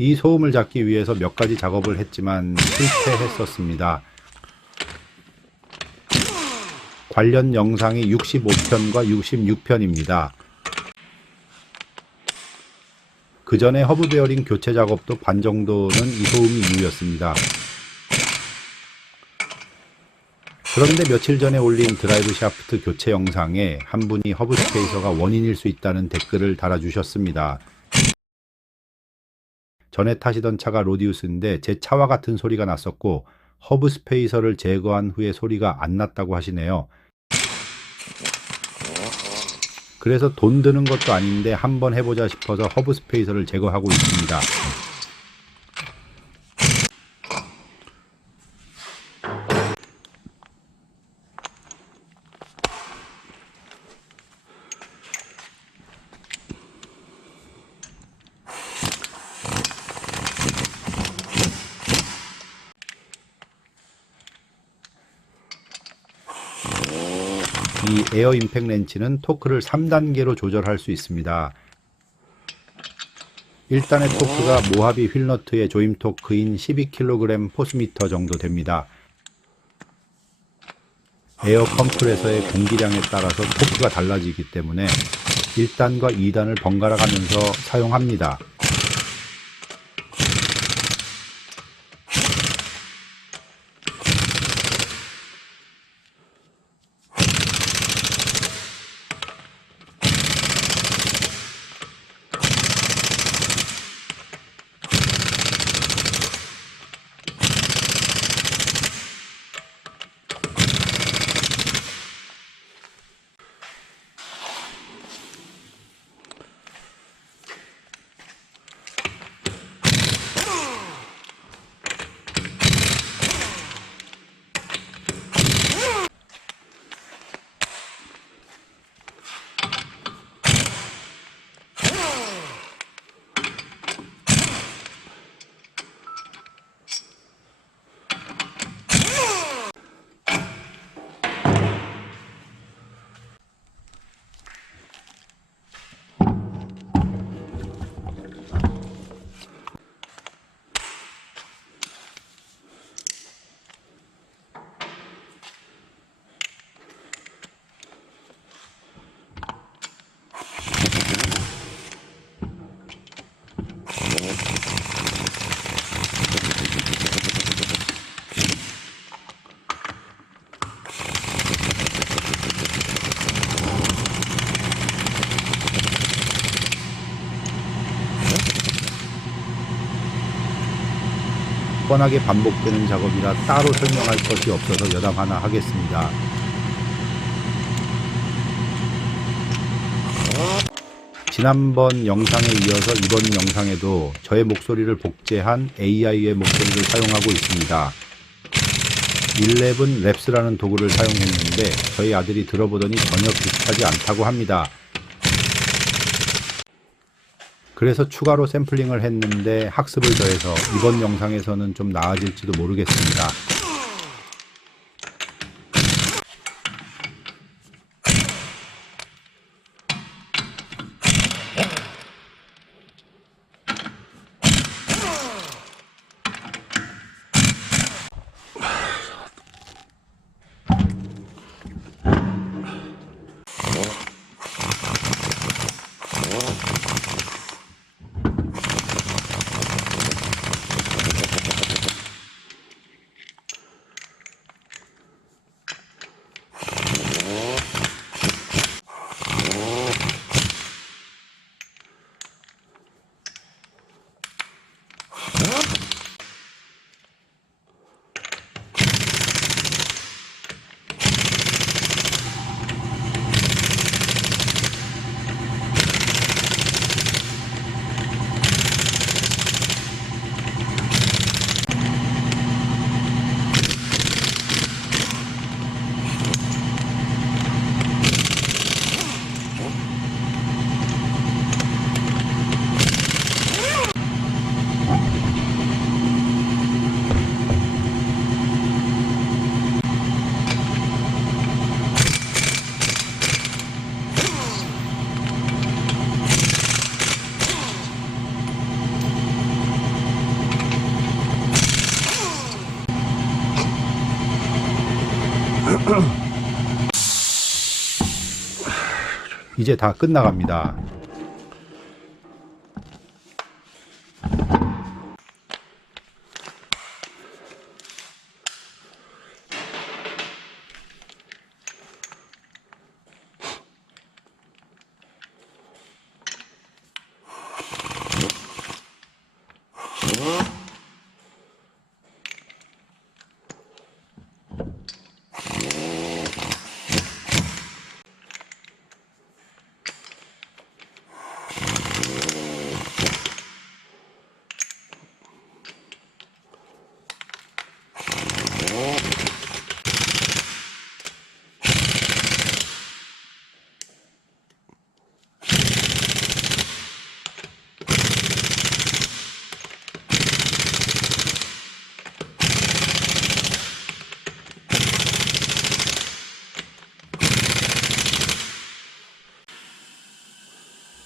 이 소음을 잡기 위해서 몇 가지 작업을 했지만 실패했었습니다. 관련 영상이 65편과 66편입니다. 그 전에 허브 베어링 교체 작업도 반 정도는 이 소음이 이유였습니다. 그런데 며칠 전에 올린 드라이브 샤프트 교체 영상에 한 분이 허브 스페이서가 원인일 수 있다는 댓글을 달아주셨습니다. 전에 타시던 차가 로디우스인데 제 차와 같은 소리가 났었고 허브 스페이서를 제거한 후에 소리가 안 났다고 하시네요. 그래서 돈 드는 것도 아닌데 한번 해보자 싶어서 허브 스페이서를 제거하고 있습니다. 이 에어 임팩 렌치는 토크를 3단계로 조절할 수 있습니다. 1단의 토크가 모하비 휠너트의 조임 토크인 12kg 포스미터 정도 됩니다. 에어 컴프레서의 공기량에 따라서 토크가 달라지기 때문에 1단과 2단을 번갈아 가면서 사용합니다. 뻔하게 반복되는 작업이라 따로 설명할 것이 없어서 여담 하나 하겠습니다. 지난번 영상에 이어서 이번 영상에도 저의 목소리를 복제한 AI의 목소리를 사용하고 있습니다. 11 랩스라는 도구를 사용했는데 저희 아들이 들어보더니 전혀 비슷하지 않다고 합니다. 그래서 추가로 샘플링을 했는데 학습을 더해서 이번 영상에서는 좀 나아질지도 모르겠습니다. 이제 다 끝나갑니다.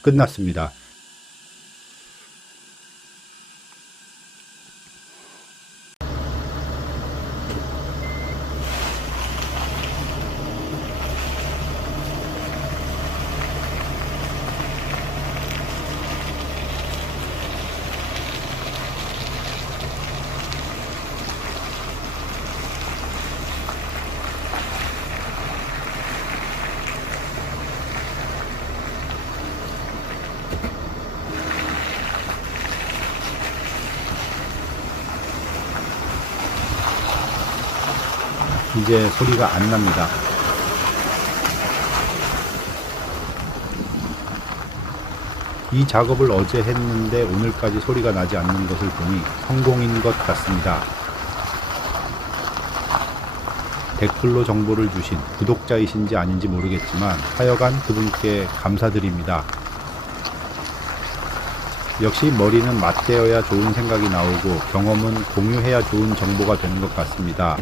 끝났습니다. 이제 소리가 안 납니다. 이 작업을 어제 했는데 오늘까지 소리가 나지 않는 것을 보니 성공인 것 같습니다. 댓글로 정보를 주신 구독자이신지 아닌지 모르겠지만 하여간 그분께 감사드립니다. 역시 머리는 맞대어야 좋은 생각이 나오고 경험은 공유해야 좋은 정보가 되는 것 같습니다.